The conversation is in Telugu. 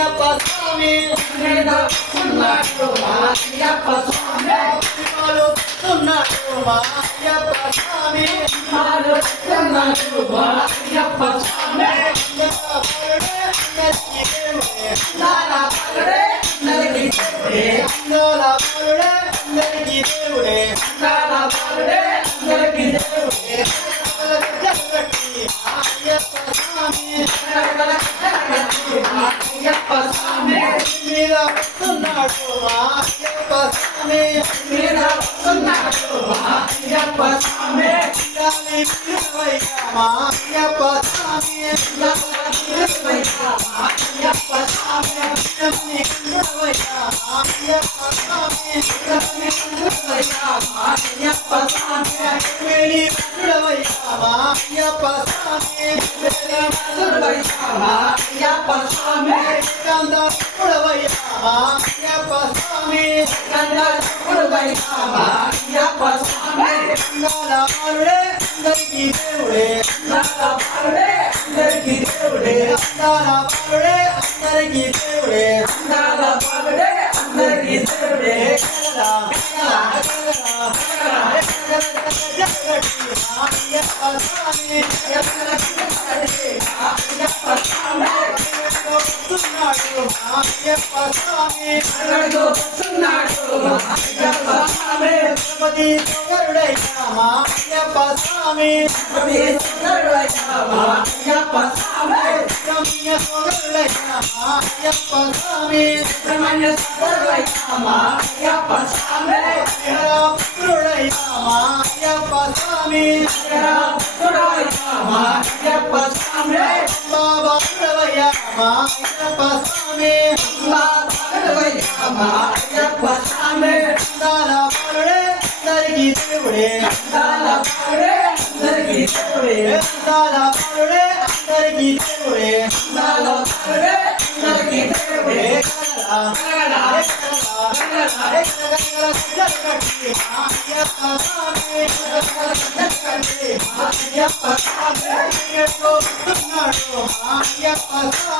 అయ్యప్ప స్వామి గజ్జలు కట్టి మా అయ్యప్ప స్వామి ఎక్కడికో ఉన్నాడు మా అయ్యప్ప స్వామి మీద ఉన్నాడు మా అయ్యప్ప స్వామి శివాలు ఉన్నాడు మా అయ్యప్ప స్వామి అందాల బాలుడే అందరికీ దేవుడే గజ్జలు కట్టి మా అయ్యప్ప స్వామి మీద ఉన్నాడు మా అయ్యప్ప స్వామి గాలి పిలువయ్యా మా అయ్యప్ప స్వామి శివుని పిలువయ్యా మా అయ్యప్ప స్వామి వేడి పిలువయ్యా మా అయ్యప్ప స్వామి కంద పిలువయ్యా మా అయ్యప్ప స్వామి అందాల బాలుడే అందరికీ దేవుడే అందాల బాలుడే అందరికీ దేవుడే కలరా, కలరా, కలరా, అయ్యప్ప స్వామి వస్తున్నాడు. అయ్యప్ప స్వామి. తిరుపతి గరుడయ్యా మా అయ్యప్ప స్వామి. రమ్య సోదరుడయ్యా మా అయ్యప్ప స్వామి. పుత్రుడయ్యా మా అయ్యప్ప స్వామి. బాబా పుడవయ్యా మా అయ్యప్ప అందరికీ దేవుడే. దాన బాలుడే అందరికీ దేవుడే. స్వామి